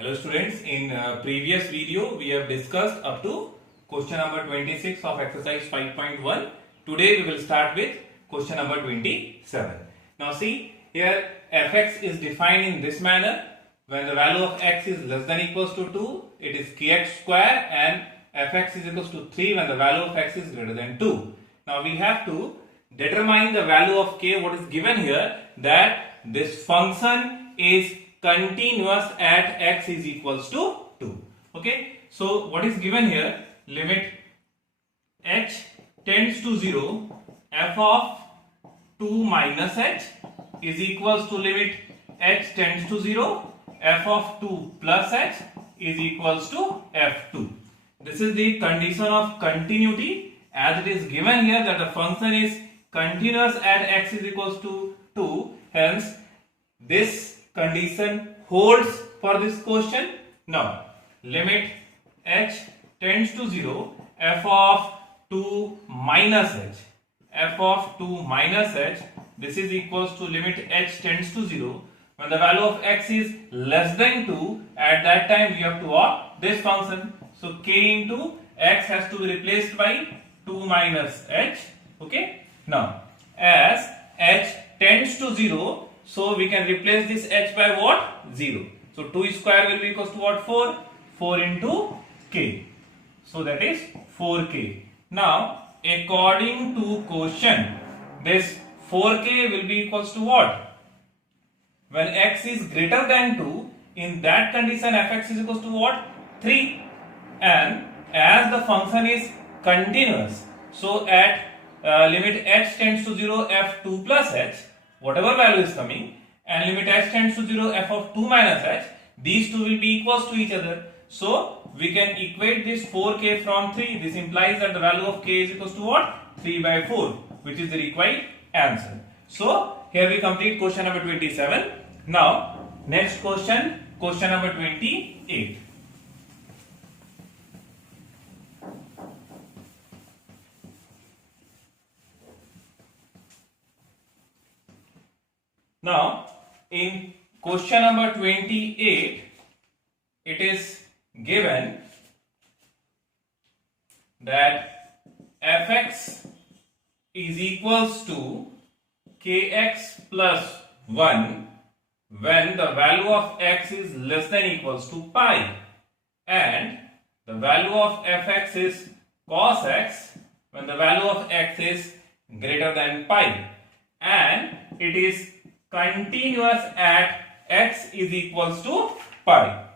Hello students, in previous video we have discussed up to question number 26 of exercise 5.1. Today we will start with question number 27. Now see, here fx is defined in this manner. When the value of x is less than equals to 2, it is kx square, and fx is equals to 3 when the value of x is greater than 2. Now we have to determine the value of k. What is given here, that this function is continuous at x is equals to 2. Okay, so what is given here, limit h tends to 0, f of 2 minus h is equals to limit h tends to 0, f of 2 plus h is equals to f2. This is the condition of continuity, as it is given here that the function is continuous at x is equals to 2. Hence this condition holds for this question. Now limit h tends to 0, f of 2 minus h, f of 2 minus h, this is equals to limit h tends to 0. When the value of x is less than 2, at that time we have to opt this function. So k into x has to be replaced by 2 minus h. Okay, now as h tends to 0, so we can replace this h by what? 0. So 2 square will be equals to what? 4. 4 into k. So that is 4k. Now according to question, this 4k will be equals to what? When x is greater than 2, in that condition fx is equals to what? 3. And as the function is continuous, so at limit h tends to 0, f2 plus h, whatever value is coming, and limit h tends to 0, f of 2 minus h, these two will be equals to each other. So we can equate this 4k from 3. This implies that the value of k is equals to what? 3 by 4, which is the required answer. So here we complete question number 27. Now next question, question number 28. Now in question number 28, it is given that fx is equals to kx plus 1 when the value of x is less than equals to pi, and the value of fx is cos x when the value of x is greater than pi, and it is continuous at x is equals to pi.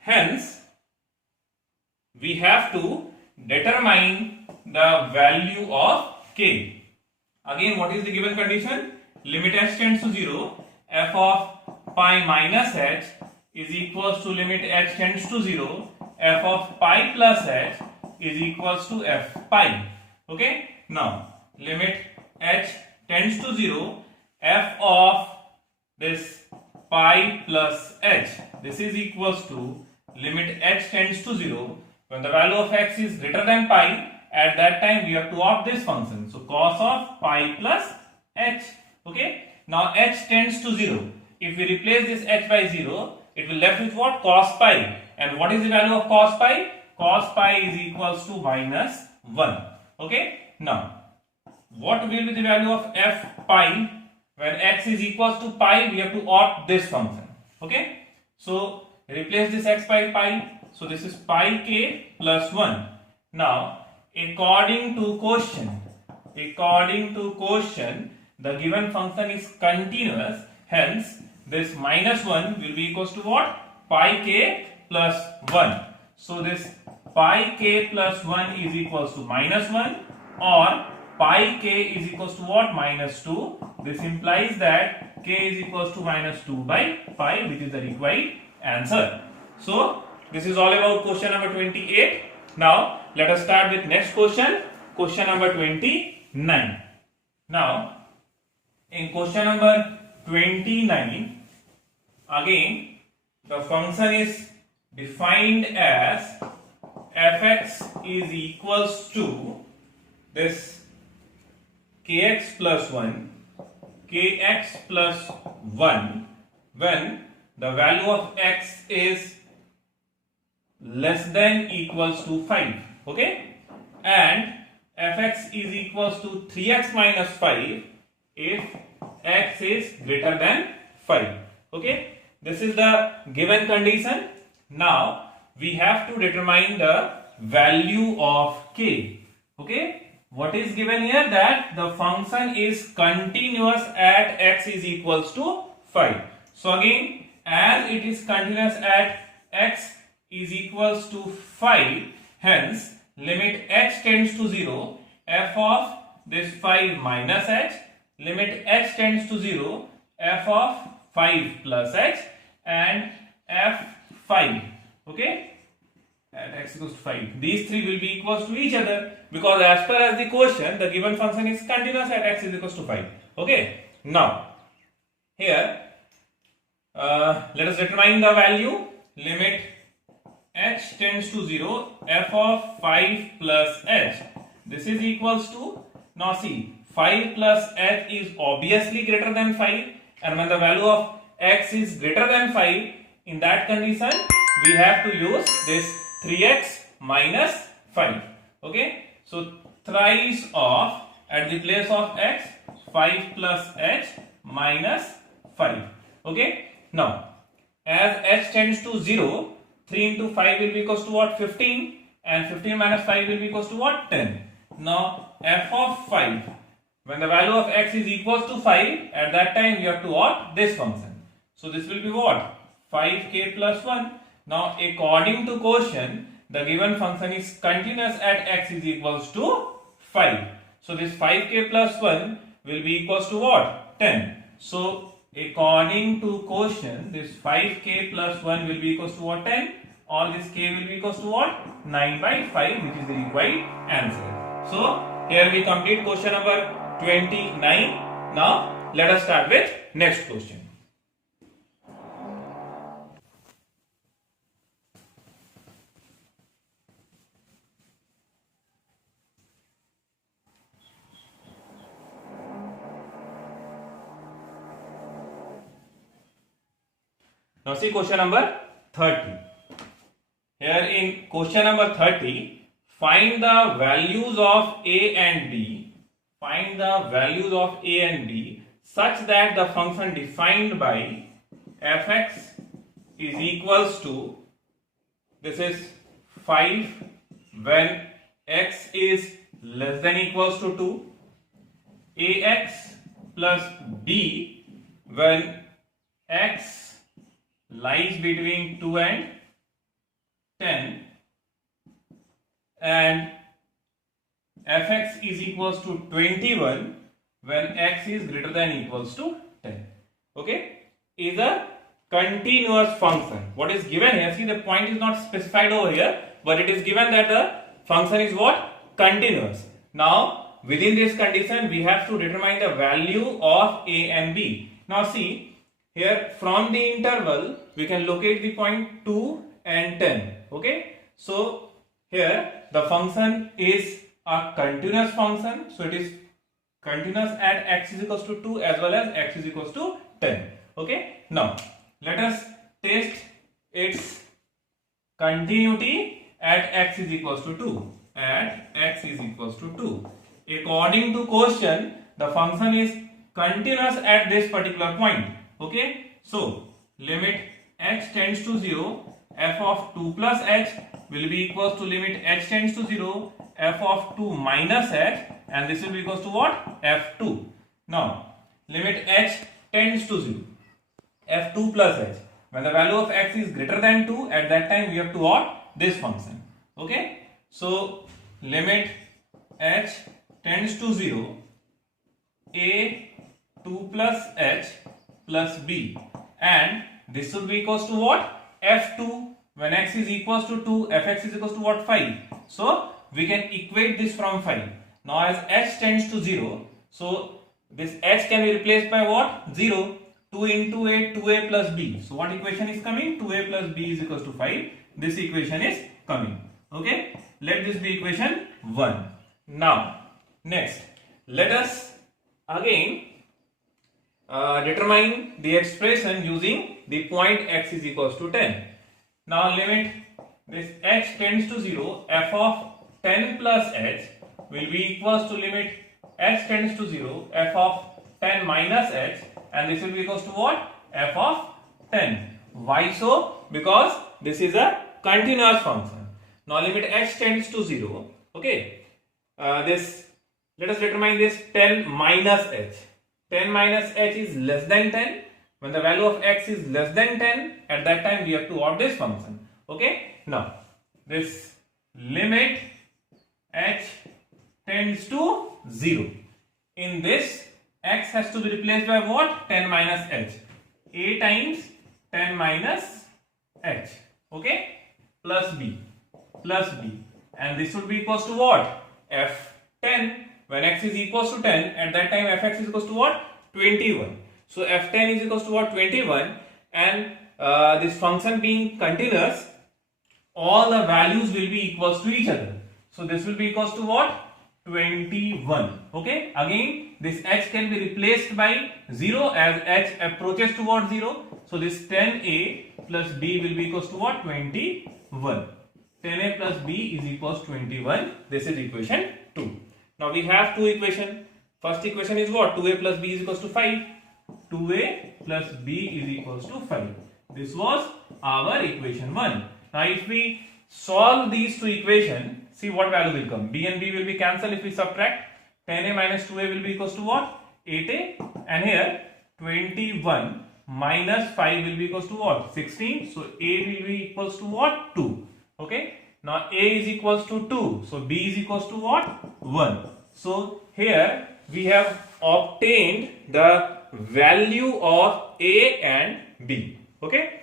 Hence we have to determine the value of k. Again, what is the given condition? Limit h tends to 0, f of pi minus h is equals to limit h tends to 0, f of pi plus h is equals to f pi. Okay, now limit h tends to 0, f of this pi plus h, this is equals to limit h tends to 0. When the value of x is greater than pi, at that time we have to opt this function. So cos of pi plus h. Okay, now h tends to 0. If we replace this h by 0, it will left with what? Cos pi. And what is the value of cos pi? Cos pi is equals to minus 1. Okay, now what will be the value of f pi? When x is equals to pi, we have to opt this function. Okay, so replace this x by pi. So this is pi k plus 1. Now according to question, the given function is continuous. Hence this minus 1 will be equals to what? Pi k plus 1. So this pi k plus 1 is equals to minus 1, or pi k is equals to what? Minus 2. This implies that k is equals to minus 2 by pi, which is the required answer. So this is all about question number 28. Now let us start with next question, question number 29. Now in question number 29, again the function is defined as fx is equals to this kx plus 1, kx plus 1 when the value of x is less than equals to 5. Okay, and fx is equals to 3x minus 5 if x is greater than 5. Okay, this is the given condition. Now we have to determine the value of k. Okay, what is given here? That the function is continuous at x is equals to 5. So again, as it is continuous at x is equals to 5, hence limit h tends to 0, f of this 5 minus h, limit h tends to 0, f of 5 plus h, and f5. Okay, at x equals to 5. These three will be equals to each other, because as per as the question, the given function is continuous at x is equals to 5. Okay, now here let us determine the value. Limit h tends to 0, f of 5 plus h. This is equals to, now see, 5 plus h is obviously greater than 5, and when the value of x is greater than 5, in that condition we have to use this 3x minus 5. Okay, so thrice of, at the place of x, 5 plus h minus 5. Okay, now as h tends to 0, 3 into 5 will be equals to what? 15, and 15 minus 5 will be equals to what? 10. Now f of 5, when the value of x is equals to 5, at that time we have to what? This function. So this will be what? 5k plus 1. Now according to question, the given function is continuous at x is equals to 5. So this 5k plus 1 will be equals to what? 10. So according to question, this 5k plus 1 will be equals to what? 10, or this k will be equals to what? 9 by 5, which is the required answer. So here we complete question number 29. Now let us start with next question. Now see question number 30. Here in question number 30, find the values of a and b. Find the values of a and b such that the function defined by fx is equals to, this is 5 when x is less than equals to 2, ax plus b when x lies between 2 and 10, and fx is equals to 21 when x is greater than equals to 10. Okay, is a continuous function. What is given here, see the point is not specified over here, but it is given that the function is what? Continuous. Now within this condition we have to determine the value of a and b. Now see, here from the interval we can locate the point 2 and 10. Okay, so here the function is a continuous function, so it is continuous at x is equals to 2 as well as x is equals to 10. Okay, now let us test its continuity at x is equals to 2. At x is equals to 2. According to question, the function is continuous at this particular point. Okay, so limit h tends to 0, f of 2 plus h will be equals to limit h tends to 0, f of 2 minus h, and this will be equals to what? f2. Now limit h tends to 0, f2 plus h. When the value of x is greater than 2, at that time we have to what? This function. Okay, so limit h tends to 0, a 2 plus h plus b, and this will be equals to what? f2. When x is equals to 2, fx is equals to what? 5. So we can equate this from 5. Now as h tends to 0, so this h can be replaced by what? 0. 2 into a, 2a plus b. So what equation is coming? 2a plus b is equals to 5. This equation is coming. Okay, let this be equation 1. Now next, let us again determine the expression using the point x is equals to 10. Now limit this h tends to 0, f of 10 plus h will be equals to limit h tends to 0, f of 10 minus h, and this will be equals to what? F of 10. Why so? Because this is a continuous function. Now limit h tends to 0. Okay. Let us determine this 10 minus h. 10 minus h is less than 10. When the value of x is less than 10, at that time we have to add this function. Okay. Now this limit h tends to 0. In this, x has to be replaced by what? 10 minus h. A times 10 minus h. Okay. Plus b. And this would be equals to what? F10. When x is equals to 10, at that time fx is equals to what? 21. So f10 is equals to what? 21. And this function being continuous, all the values will be equals to each other. So this will be equals to what? 21. Okay. Again, this h can be replaced by 0 as h approaches towards 0. So this 10a plus b will be equals to what? 21. 10a plus b is equals to 21. This is equation 2. Now we have two equations. First equation is what? 2a plus b is equals to 5. 2a plus b is equals to 5. This was our equation 1. Now if we solve these two equations, see what value will come. B and b will be cancelled if we subtract. 10a minus 2a will be equals to what? 8a. And here 21 minus 5 will be equals to what? 16. So a will be equals to what? 2. Okay. Now a is equals to 2. So b is equals to what? 1. So here we have obtained the value of a and b. Okay.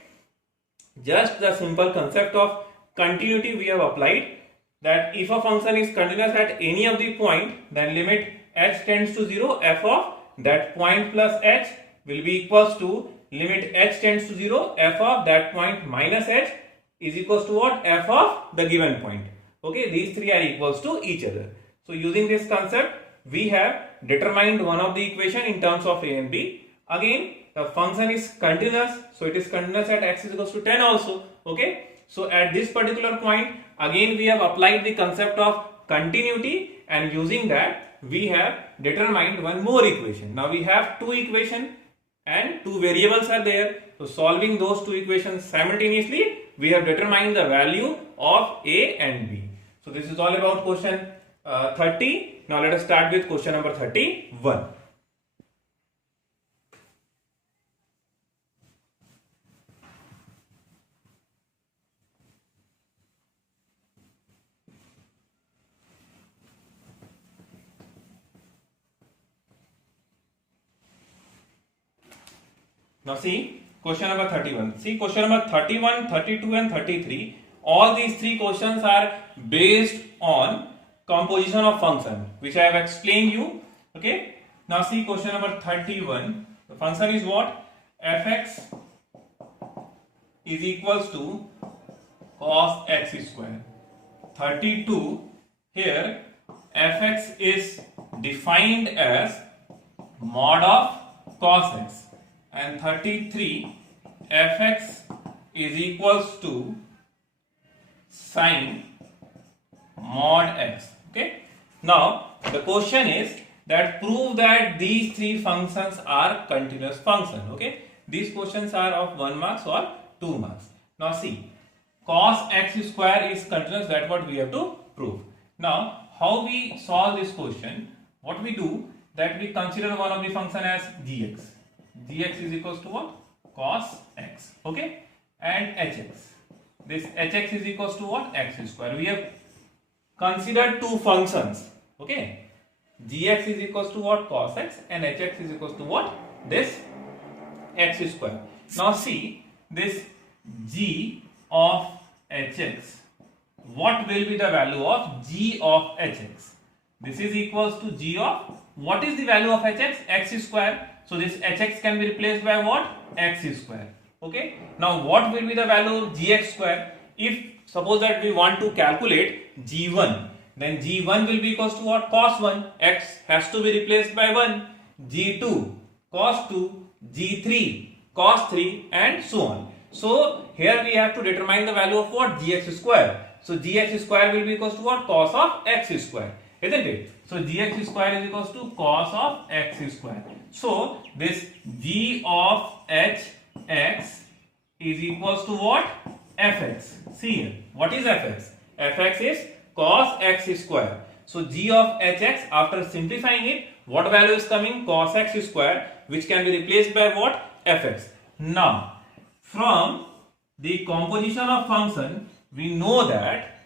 Just the simple concept of continuity we have applied, that if a function is continuous at any of the point, then limit h tends to 0, f of that point plus h will be equals to limit h tends to 0, f of that point minus h is equals to what? F of the given point. Okay, these three are equals to each other. So using this concept, we have determined one of the equation in terms of a and b. Again, the function is continuous, so it is continuous at x is equals to 10 also. Okay, so at this particular point, again we have applied the concept of continuity, and using that we have determined one more equation. Now we have two equations and two variables are there. So solving those two equations simultaneously, we have determined the value of a and b. So this is all about question 30. Now let us start with question number 31. Now see question number 31. See question number 31, 32 and 33. All these three questions are based on composition of function, which I have explained you. Okay. Now see question number 31. The function is what? Fx is equals to cos x square. 32. Here fx is defined as mod of cos x. And 33, fx is equals to sin mod x. Okay. Now the question is that prove that these three functions are continuous function. Okay. These questions are of 1 marks or 2 marks. Now see, cos x square is continuous. That's what we have to prove. Now how we solve this question? What we do, that we consider one of the function as gx. Gx is equals to what? Cos x. Okay. And hx. This hx is equals to what? X square. We have considered two functions. Okay. Gx is equals to what? Cos x. And hx is equals to what? This x square. Now see this g of hx. What will be the value of g of hx? This is equals to g of, what is the value of hx? X square. So this hx can be replaced by what? X square. Okay. Now what will be the value of gx square? If suppose that we want to calculate g1, then g1 will be equals to what? Cos 1. X has to be replaced by 1. g2 cos 2, g3 cos 3 and so on. So here we have to determine the value of what? Gx square. So gx square will be equals to what? Cos of x square, isn't it? So gx square is equals to cos of x square. So this g of hx is equals to what? Fx. See here, what is fx? Fx is cos x square. So g of hx, after simplifying it, what value is coming? Cos x square, which can be replaced by what? Fx. Now, from the composition of function, we know that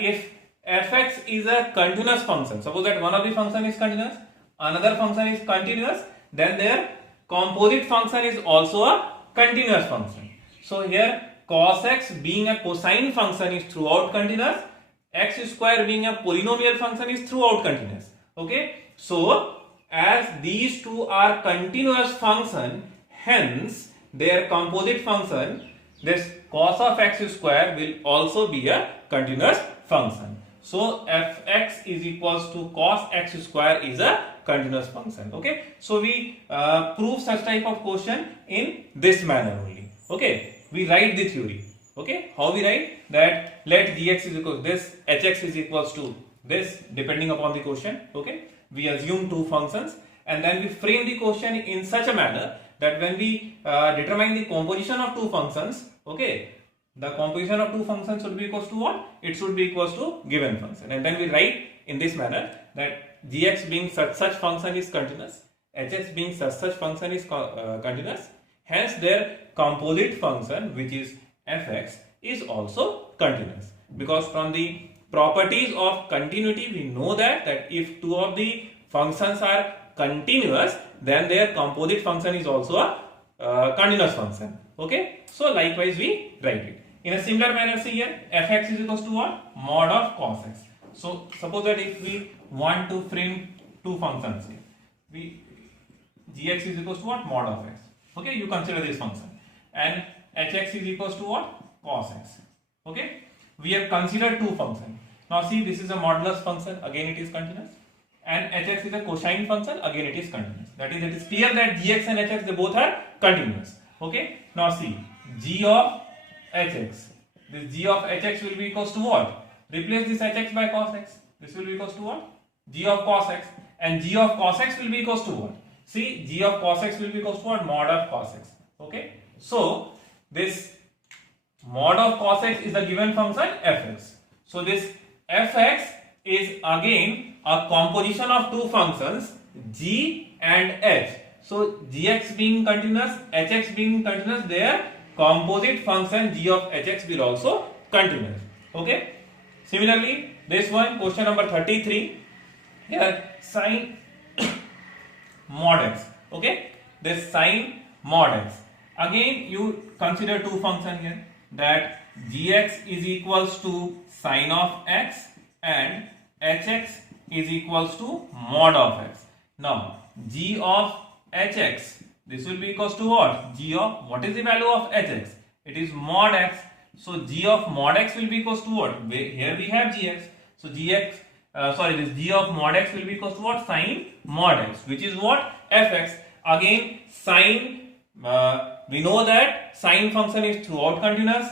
if fx is a continuous function, suppose that one of the function is continuous, another function is continuous, then their composite function is also a continuous function. So here cos x being a cosine function is throughout continuous, x square being a polynomial function is throughout continuous. Okay, so as these two are continuous function, hence their composite function, this cos of x square will also be a continuous function. So fx is equals to cos x square is a continuous function. Okay, so we prove such type of question in this manner only. Okay, we write the theory. Okay, how we write that? Let gx is equal to this, hx is equals to this, depending upon the question. Okay, we assume two functions and then we frame the question in such a manner that when we determine the composition of two functions, okay, the composition of two functions should be equals to what? It should be equals to given function, and then we write in this manner that gx being such function is continuous, hx being such function is continuous, hence their composite function, which is fx, is also continuous. Because from the properties of continuity, we know that if two of the functions are continuous, then their composite function is also a continuous function. Okay, so likewise we write it in a similar manner. See here, fx is equals to what? Mod of cos x. So suppose that if we want to frame two functions here, gx is equals to what? Mod of x. Okay, you consider this function, and hx is equals to what? Cos x. Okay, we have considered two functions. Now see, this is a modulus function, again it is continuous, and hx is a cosine function, again it is continuous. That is, it is clear that gx and hx, they both are continuous. Okay, now see, g of hx, this g of hx will be equals to what? Replace this hx by cos x. This will be equals to what? G of cos x, and g of cos x will be equals to what? See, g of cos x will be equals to what? Mod of cos x. Okay, so this mod of cos x is the given function fx. So this fx is again a composition of two functions g and h. So gx being continuous, hx being continuous, their composite function g of hx will also continuous. Okay, similarly this one, question number 33, here sin mod x. Okay, this sin mod x, again you consider two functions here, that gx is equals to sin of x and hx is equals to mod of x. Now g of hx, this will be equals to what? G of, what is the value of hx? It is mod x. So g of mod x will be equals to what? Here we have gx. So this g of mod x will be equals to what? Sin mod x, which is what? Fx. Again sin, we know that sin function is throughout continuous,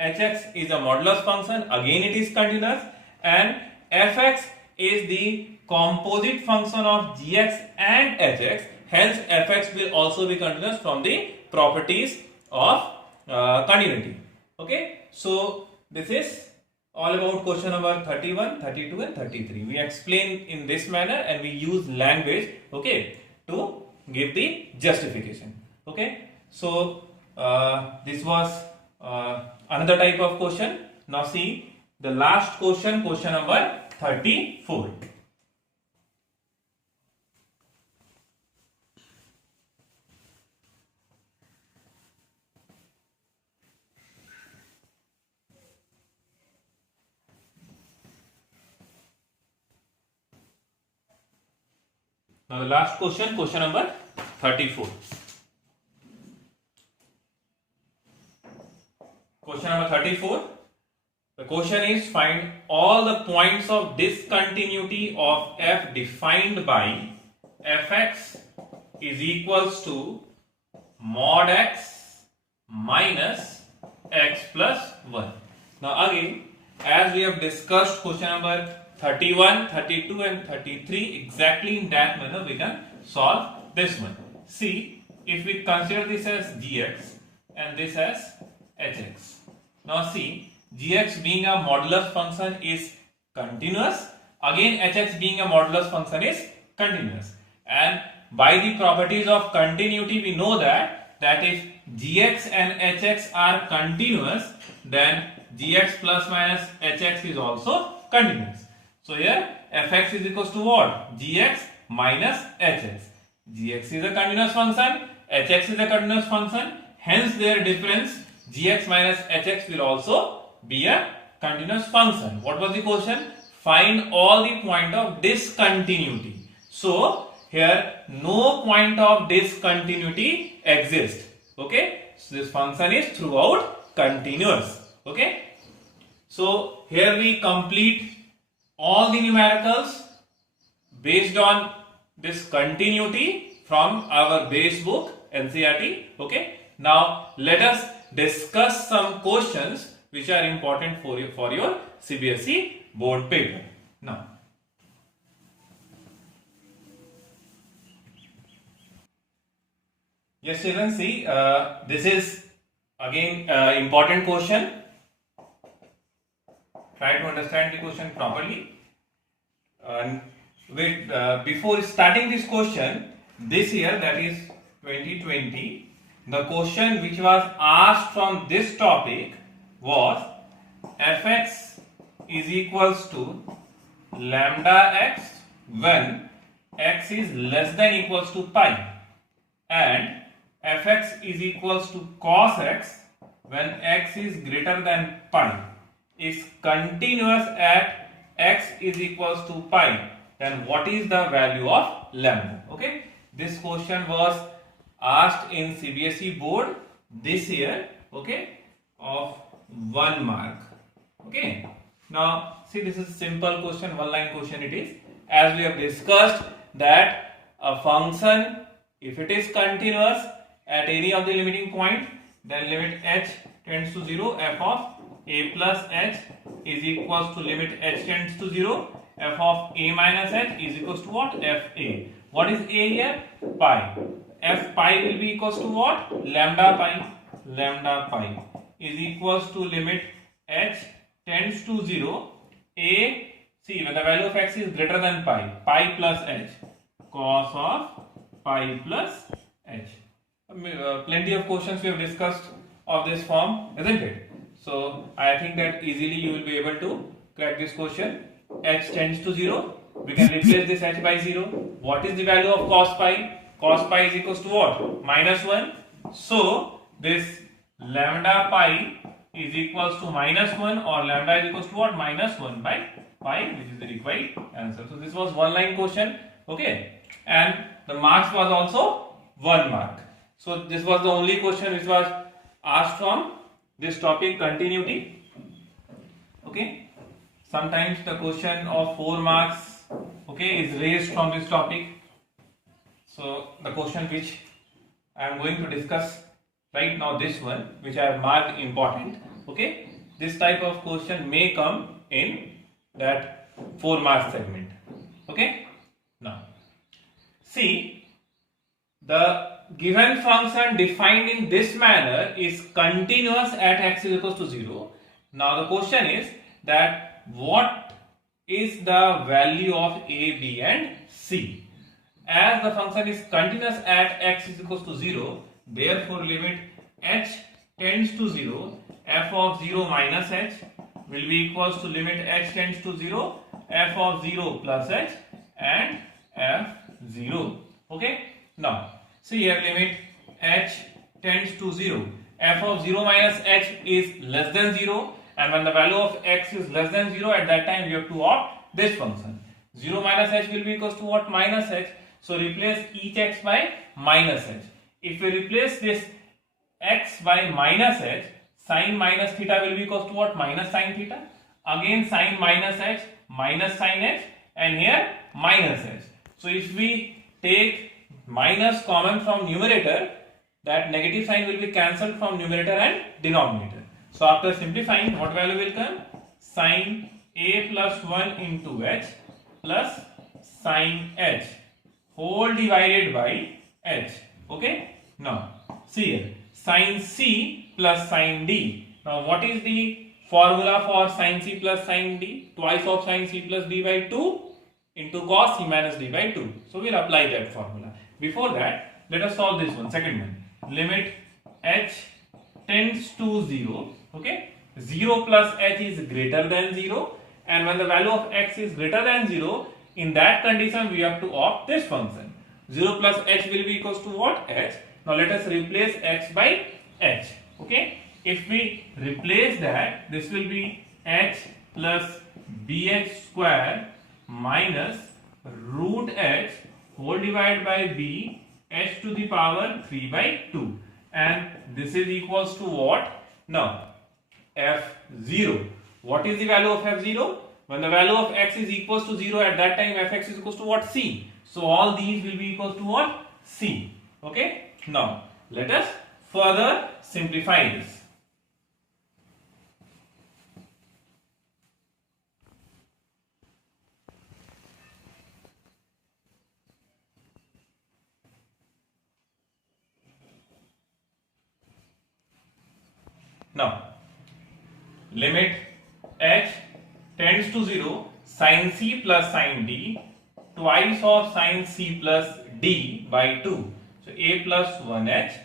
hx is a modulus function, again it is continuous, and fx is the composite function of gx and hx, hence fx will also be continuous from the properties of continuity. Okay, so this is all about question number 31, 32 and 33. We explain in this manner and we use language, okay, to give the justification. Okay, so this was another type of question. Now see the last question, question number 34. Now the last question, question number 34. Question number 34. The question is, find all the points of discontinuity of f defined by fx is equals to mod x minus x plus 1. Now again, as we have discussed question number 31, 32 and 33, exactly in that manner we can solve this one. See, if we consider this as gx and this as hx. Now see, gx being a modulus function is continuous. Again, hx being a modulus function is continuous. And by the properties of continuity, we know that if gx and hx are continuous, then gx plus minus hx is also continuous. So here fx is equals to what? Gx minus hx. Gx is a continuous function, hx is a continuous function, hence their difference gx minus hx will also be a continuous function. What was the question? Find all the point of discontinuity. So here no point of discontinuity exists. Okay, so this function is throughout continuous. Okay, so here we complete all the numericals based on this continuity from our base book NCERT. Okay, now let us discuss some questions which are important for your CBSE board paper. Now, yes, children, see, this is again important question. Try to understand the question properly. Before starting this question, this year, that is 2020, the question which was asked from this topic was fx is equals to lambda x when x is less than equals to pi, and fx is equals to cos x when x is greater than pi, is continuous at x is equals to pi, then what is the value of lambda? Okay, this question was asked in CBSE board this year, okay, of 1 mark. Okay, now see, this is simple question, one line question it is. As we have discussed that a function, if it is continuous at any of the limiting point, then limit h tends to 0, f of a plus h is equals to limit h tends to 0, f of a minus h is equals to what? Fa. What is a here? Pi. F pi will be equals to what? Lambda pi. Lambda pi is equals to limit h tends to 0, a, see, when the value of x is greater than pi, pi plus h, cos of pi plus h. Plenty of questions we have discussed of this form, isn't it? So I think that easily you will be able to crack this question. H tends to 0. We can replace this h by 0. What is the value of cos pi? Cos pi is equals to what? Minus 1. So this lambda pi is equals to minus 1, or lambda is equals to what? Minus 1 by pi, which is the required answer. So this was one line question. Okay, and the marks was also 1 mark. So this was the only question which was asked from this topic, continuity. Okay, sometimes the question of 4 marks, okay, is raised from this topic. So the question which I am going to discuss right now, this one which I have marked important, okay, this type of question may come in that 4 mark segment. Okay, now see, the given function defined in this manner is continuous at x is equals to 0. Now the question is that what is the value of a, b and c? As the function is continuous at x is equals to 0, therefore limit h tends to 0, f of 0 minus h will be equals to limit h tends to 0, f of 0 plus h and f0. Okay, now see here, limit h tends to 0, f of 0 minus h is less than 0, and when the value of x is less than 0, at that time we have to opt this function. 0 minus h will be equals to what? Minus h. So replace each x by minus h. If we replace this x by minus h, sin minus theta will be equals to what? Minus sin theta. Again sin minus h, minus sin h, and here minus h. So if we take minus common from numerator, that negative sign will be cancelled from numerator and denominator. So after simplifying, what value will come? Sin a plus 1 into h plus sin h whole divided by h. Okay. Now see here, sin c plus sin d. Now what is the formula for sin c plus sin d? Twice of sin c plus d by 2 into cos c minus d by 2. So we'll apply that formula. Before that, let us solve this one, second one. Limit h tends to 0. Okay. 0 plus h is greater than 0, and when the value of x is greater than 0, in that condition we have to opt this function. 0 plus h will be equals to what? H. Now let us replace x by h. Okay. If we replace that, this will be h plus bh square minus root h whole divided by b h to the power 3 by 2, and this is equals to what? Now f0. What is the value of f0? When the value of x is equals to 0, at that time fx is equals to what? C. So all these will be equals to what? C. Okay. Now let us further simplify this. Now limit h tends to 0, sin c plus sin d twice of sin c plus d by 2. So a plus 1h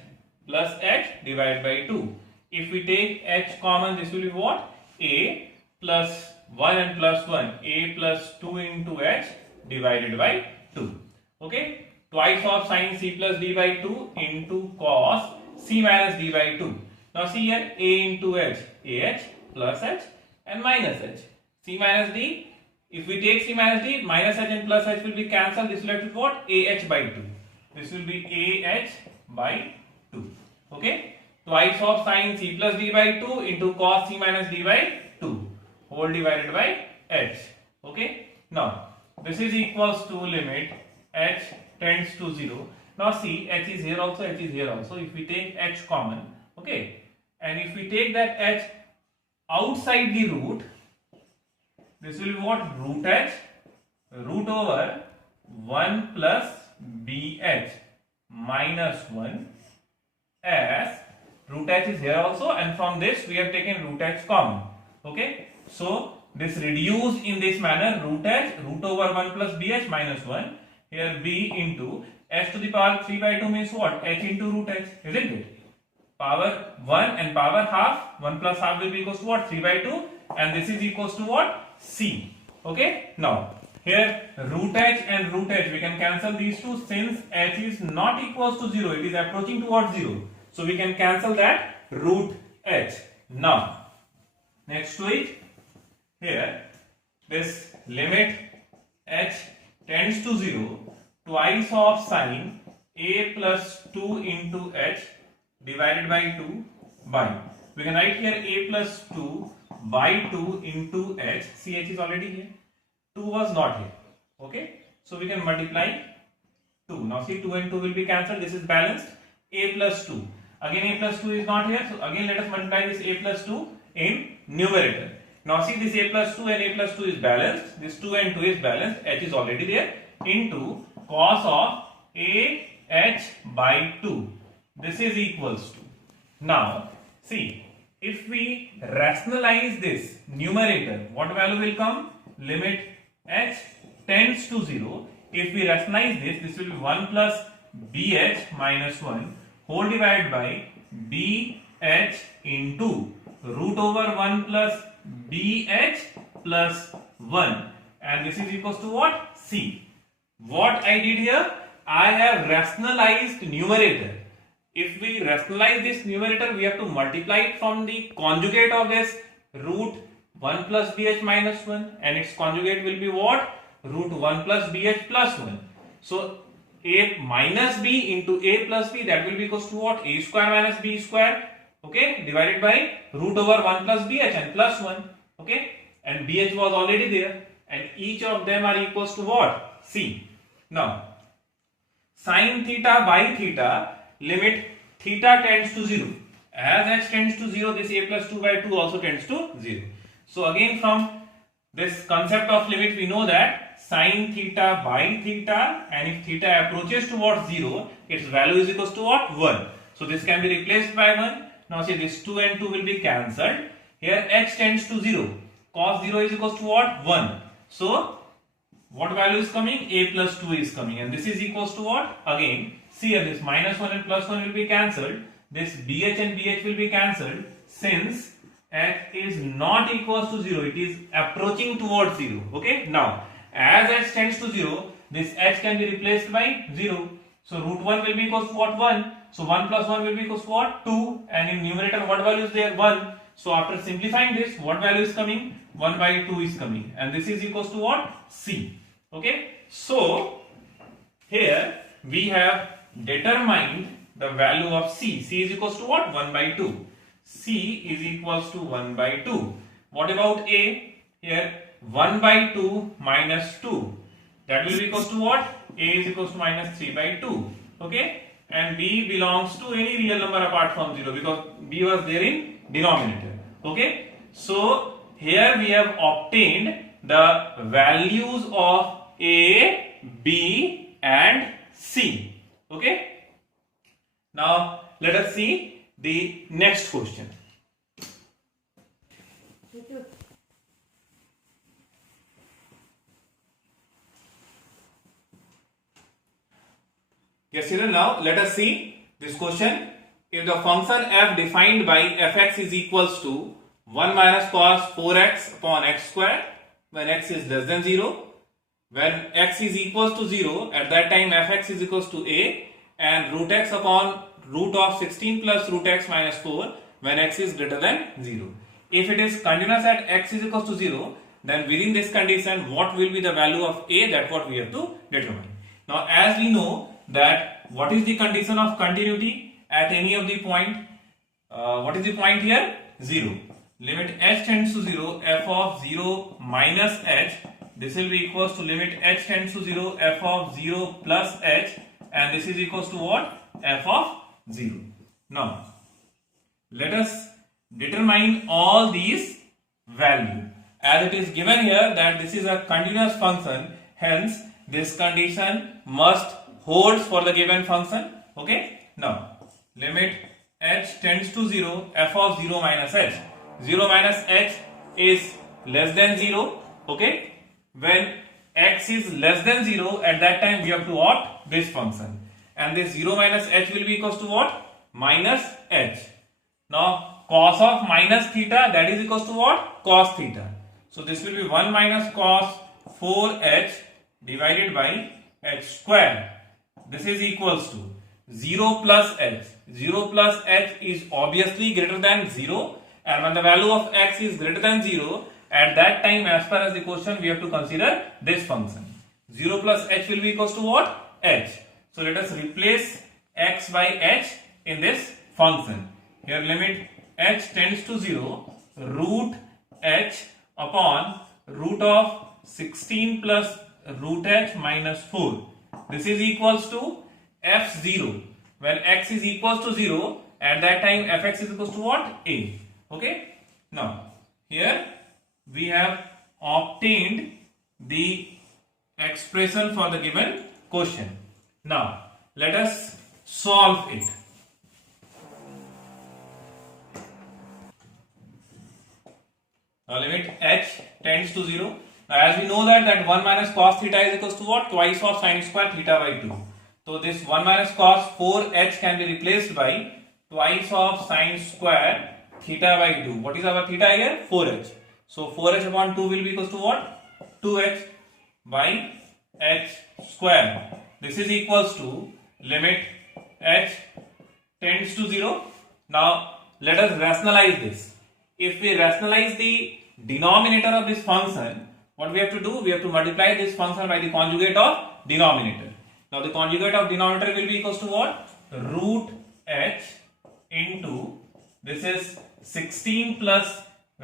plus h divided by 2. If we take h common, this will be what? A plus 1 and plus 1, a plus 2 into h divided by 2. Okay. Twice of sin c plus d by 2 into cos c minus d by 2. Now see here, a into h, ah plus h and minus h. C minus d, if we take c minus d, minus h and plus h will be cancelled. This will left with what? Ah by 2. This will be ah by 2. Okay. Twice of sin c plus d by 2 into cos c minus d by 2 whole divided by h. Okay. Now this is equals to limit h tends to 0. Now see, h is here also, h is here also. If we take h common, okay, and if we take that h outside the root, this will be what? Root h root over 1 plus bh minus 1 as root h is here also, and from this we have taken root h common. Okay, so this reduced in this manner, root h root over 1 plus bh minus 1. Here b into h to the power 3 by 2 means what? H into root h, isn't it? Power 1 and power half, 1 plus half will be equals to what? 3 by 2, and this is equals to what? C. Okay. Now here root h and root h, we can cancel these two since h is not equals to 0, it is approaching towards 0. So we can cancel that root h. Now next to it, here this limit h tends to 0, twice of sin a plus 2 into h divided by 2 by, we can write here a plus 2 by 2 into h. See, h is already here, 2 was not here. Okay, so we can multiply 2. Now see, 2 and 2 will be cancelled, this is balanced. A plus 2, again a plus 2 is not here, so again let us multiply this a plus 2 in numerator. Now see, this a plus 2 and a plus 2 is balanced, this 2 and 2 is balanced, h is already there, into cos of a h by 2. This is equals to, now see, if we rationalize this numerator, what value will come? Limit h tends to 0. If we rationalize this, this will be 1 plus bh minus 1 whole divided by bh into root over 1 plus bh plus 1, and this is equals to what? C. What I did here, I have rationalized numerator. If we rationalize this numerator, we have to multiply it from the conjugate of this root 1 plus bh minus 1, and its conjugate will be what? Root 1 plus bh plus 1. So a minus b into a plus b, that will be equals to what? A square minus b square, okay, divided by root over 1 plus bh and plus 1, okay, and bh was already there, and each of them are equals to what? C. Now sin theta by theta, limit theta tends to 0. As h tends to 0, this a plus 2 by 2 also tends to 0. So again, from this concept of limit, we know that sine theta by theta, and if theta approaches towards 0, its value is equals to what? 1. So this can be replaced by 1. Now see, this 2 and 2 will be cancelled. Here h tends to 0. Cos 0 is equals to what? 1. So what value is coming? A plus 2 is coming, and this is equals to what? Again, see here, this minus 1 and plus 1 will be cancelled. This bh and bh will be cancelled, since h is not equals to 0, it is approaching towards 0. Okay, now as h tends to 0, this h can be replaced by 0. So root 1 will be equals to what? 1. So 1 plus 1 will be equals to what? 2. And in numerator, what value is there? 1. So after simplifying this, what value is coming? 1 by 2 is coming. And this is equals to what? C. Okay. So here we have determined the value of C. C is equals to what? 1 by 2. C is equals to 1 by 2. What about A? Here 1 by 2 minus 2. That will be equals to what? A is equals to minus 3 by 2. Okay. And B belongs to any real number apart from 0, because B was there in denominator. Okay. So here we have obtained the values of A, B and C. Okay. Now let us see the next question. Yes, children, now let us see this question. If the function f defined by fx is equals to 1 minus cos 4x upon x square when x is less than 0, when x is equals to 0, at that time fx is equals to a, and root x upon root of 16 plus root x minus 4 when x is greater than 0. If it is continuous at x is equals to 0, then within this condition what will be the value of a? That's what we have to determine. Now as we know that what is the condition of continuity at any of the point? What is the point here? 0. Limit h tends to 0, f of 0 minus h. This will be equals to limit h tends to 0, f of 0 plus h, and this is equals to what? F of 0. Now let us determine all these values. As it is given here that this is a continuous function, hence this condition must holds for the given function. Okay. Now limit h tends to 0, f of 0 minus h. 0 minus h is less than 0. Okay. When x is less than 0, at that time we have to opt this function, and this 0 minus h will be equals to what? Minus h. Now cos of minus theta, that is equals to what? Cos theta. So this will be 1 minus cos 4h divided by h square. This is equals to 0 plus h. 0 plus h is obviously greater than 0, and when the value of x is greater than 0, at that time, as per as the question, we have to consider this function. 0 plus h will be equals to what? H. So let us replace x by h in this function. Here limit h tends to 0, root h upon root of 16 plus root h minus 4. This is equals to f0. When x is equals to 0, at that time fx is equals to what? A. Okay. Now here we have obtained the expression for the given question. Now let us solve it. Now limit h tends to 0. Now as we know that 1 minus cos theta is equals to what? Twice of sine square theta by 2. So this 1 minus cos 4h can be replaced by twice of sine square theta by 2. What is our theta here? 4h. So 4h upon 2 will be equals to what? 2h by h square. This is equals to limit h tends to 0. Now let us rationalize this. If we rationalize the denominator of this function, what we have to do? We have to multiply this function by the conjugate of denominator. Now the conjugate of denominator will be equals to what? Root h into, this is 16 plus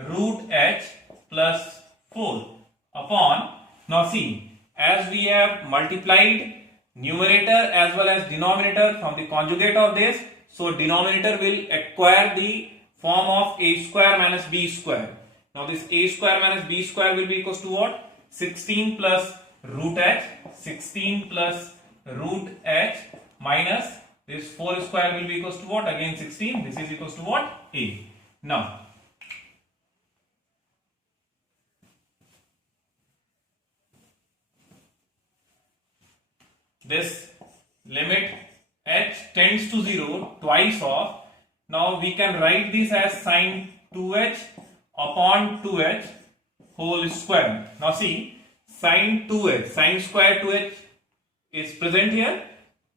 root h plus 4 upon, now see, as we have multiplied numerator as well as denominator from the conjugate of this, So denominator will acquire the form of a square minus b square. Now this a square minus b square will be equals to what? 16 plus root h, 16 plus root h minus this 4 square will be equals to what? Again 16. This is equals to what? A. Now this limit h tends to 0 twice of, now we can write this as sine 2h upon 2h whole square. Now see, sine 2h, sine square 2h is present here.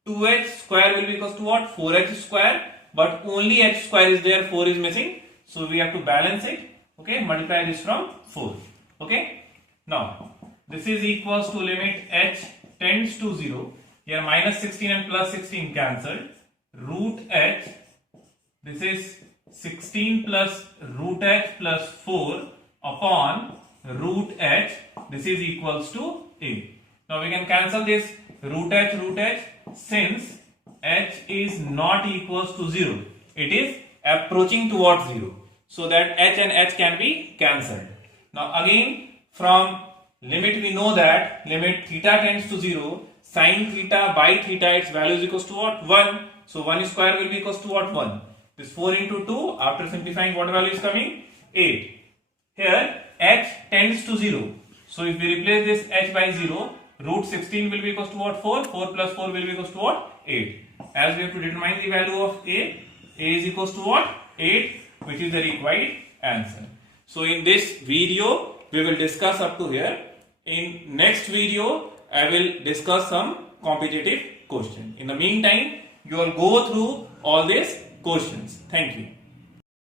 2h square will be equals to what? 4h square, but only h square is there, 4 is missing. So we have to balance it. Okay, multiply this from 4. Okay, now this is equals to limit h tends to 0. Here minus 16 and plus 16 cancelled. Root h, this is 16 plus root h plus 4 upon root h, this is equals to a. Now we can cancel this root h since h is not equals to 0. It is approaching towards 0. So that h and h can be cancelled. Now again from limit we know that limit theta tends to 0, sin theta by theta its value is equals to what? 1. So 1 square will be equals to what? 1. This 4 into 2 after simplifying what value is coming? 8. Here h tends to 0. So if we replace this h by 0, root 16 will be equals to what? 4. 4 plus 4 will be equals to what? 8. As we have to determine the value of a is equals to what? 8, which is the required answer. So in this video we will discuss up to here. In next video I will discuss some competitive question. In the meantime, you will go through all these questions. Thank you.